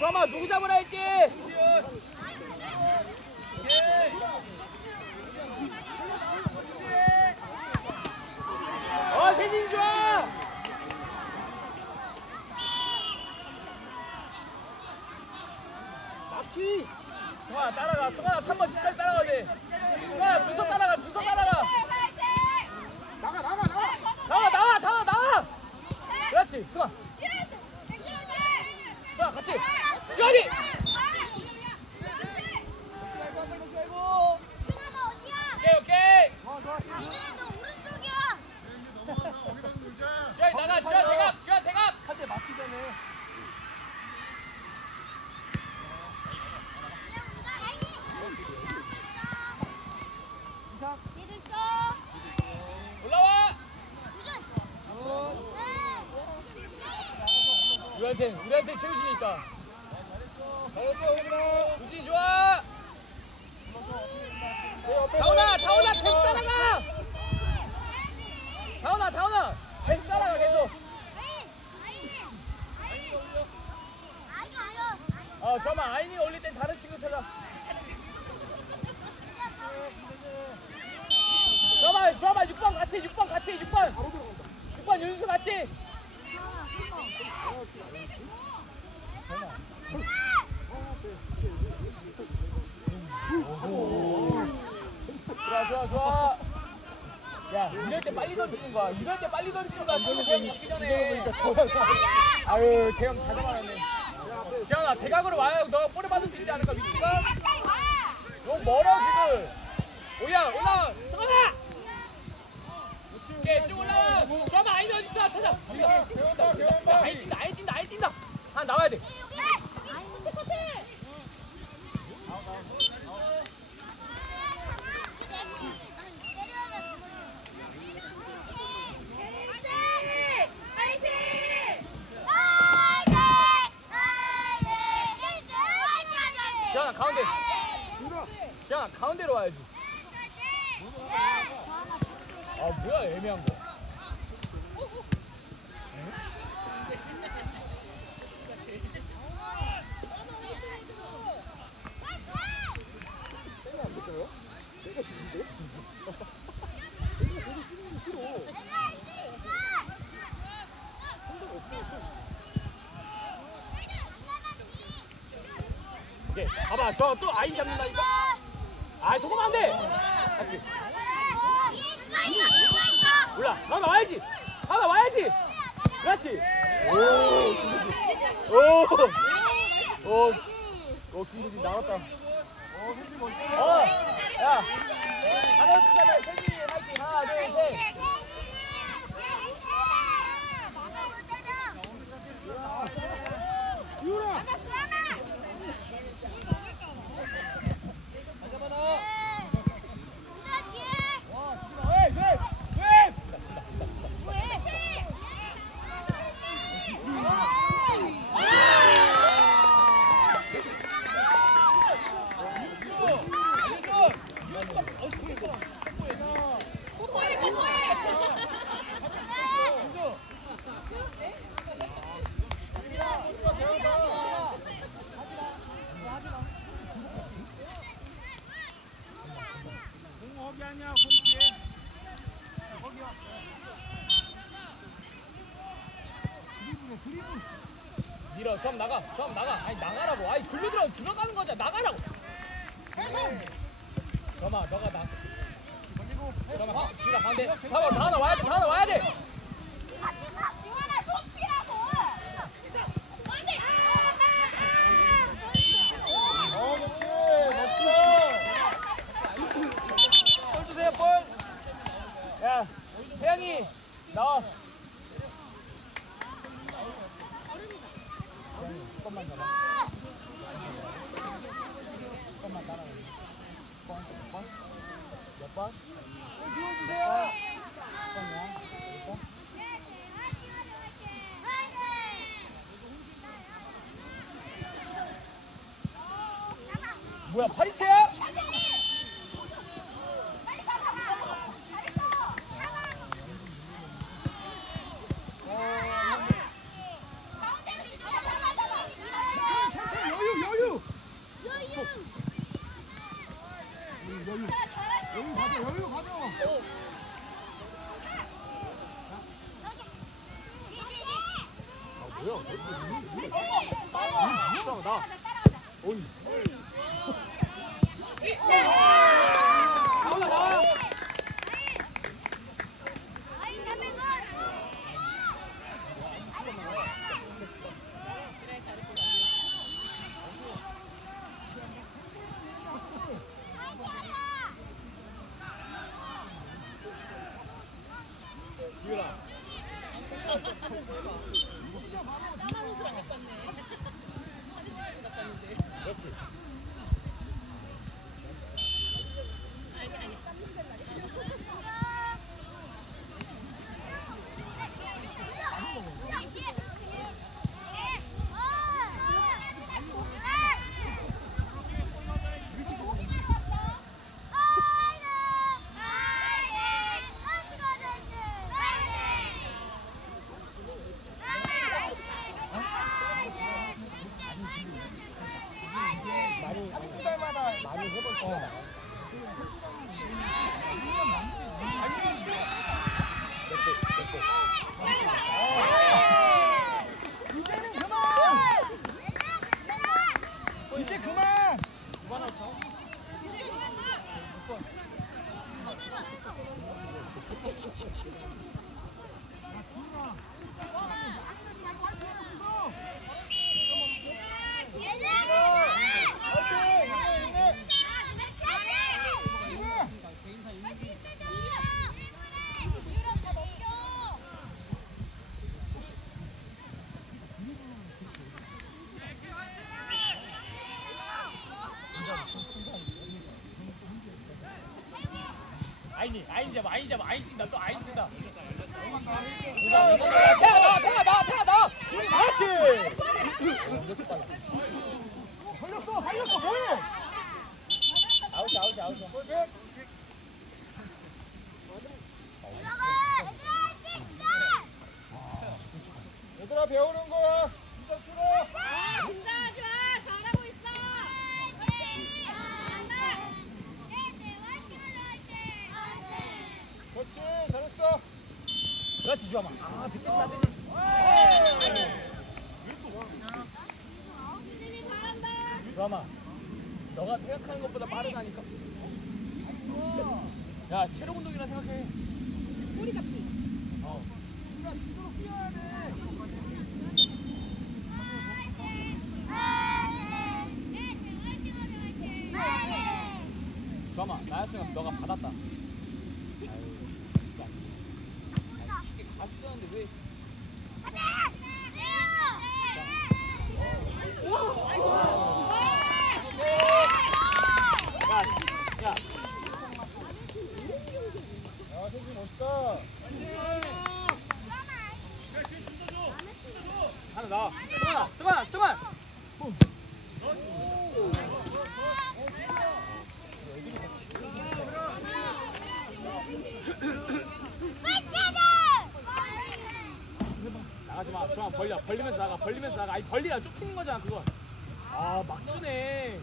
주아마 누구 잡으라 했지? 어 세진이 좋아. 마키. 승환아 따라가 승환아 3번 집까지 따라가야 돼 승환아 준서 따라가 준서 따라가 나가 나가 나가. 나와 나와 나와 나와 그렇지 승환 승환 같이 지환이! 우리한테 우리한테 잘했어 얘들아. 우진이 좋아. 다운아 서. 다운아 계속 따라가. 다운아 다운아. 계속 따라가 계속. 어 잠깐만. 아인이 올릴 땐 다른 친구 찾아. 잠깐만 잠깐만. 6번 같이 6번 같이 6번. 6번 윤수 같이 좋아 좋아 좋아 야 이럴 때 빨리 던지는 거야 이럴 때 빨리 던지는 거야 손을 잡기 전에 아유 대형 다 잡아놨네 지현아 대각으로 와야 너 볼을 받을 수 있지 않을까 위치가 너무 멀어 지금 오야 올라와 승환아 오케이 쭉 올라와 잠깐만 아이디 어딨어 찾아. 아이 뛴다 아이 뛴다 아이 뛴다 한 나와야 돼 가운데. 지현아 가운데로 와야지. 아 뭐야 애매한 거 안 될까요? 내가 싫은데? 내가 계속 쓰는 게 싫어. 오케이 봐봐 저 또 아이 잡는다니까. 아 저거면 안돼. 같이 올라 하나 와야지. 하나 와야지. 그렇지? 오 오 오. 오, 김구진 나왔다. 어 현지 멋있다. 어 야 하나 둘셋 세진이 화이팅 하나 둘 셋 유라. 왜 왜? 왜? 거기 아니야 거기 뒤에 밀어 점 나가 점 나가. 아니 나가라고. 아니 들어 들어가는 거잖아. 나가라고 점아 너가 나 점아 지라 가운데 다와 다 하나 와야 돼다 하나 와야 돼 어 그렇지 멋있다. 볼 주세요 볼야 태양이 나와 조금만 더 나. 조금만 따라가 번, 몇 번? 몇 번? 누워주세요. 몇 번이야? 몇 번? 뭐야 파리채야? 천천히 수아 나. 오이. 나오나 나. 지율아. 그렇지. 많이 한 달마다 많이 해볼 거야. 이제는 그만. 이제 그만. 아이니, 아이니 잡아, 아이니 잡아, 아이니 뛴다, 또 아이니 뛴다. 야, 태아 나, 태아 나, 태아 나. 그렇지. 걸렸어, 걸렸어, 뭐해? 아웃, 아웃, 아웃. 얘들아 배우는 거야. 진짜 싫어. 긴장하지 마. 잘하고 있어. 그렇지, 잘했어. 그렇지, 주아마. 아, 비켜주면 안 되지. 주아마, 너가 생각하는 것보다 빠르다니까. 야, 체력 운동이라 생각해. 꼬리 잡기. 어. 주아마, 나였으면 너가 받았다. 아유, 진짜. 아니, 이게 같이 하는데 왜? 야, 야, 야, 세진 멋있다. 하나 나. 승환아, 승환아, 승환. 주아 벌려. 벌리면서 나가. 벌리면서 나가. 아니 벌리야 쫓기는 거잖아 그건. 아 막 주네.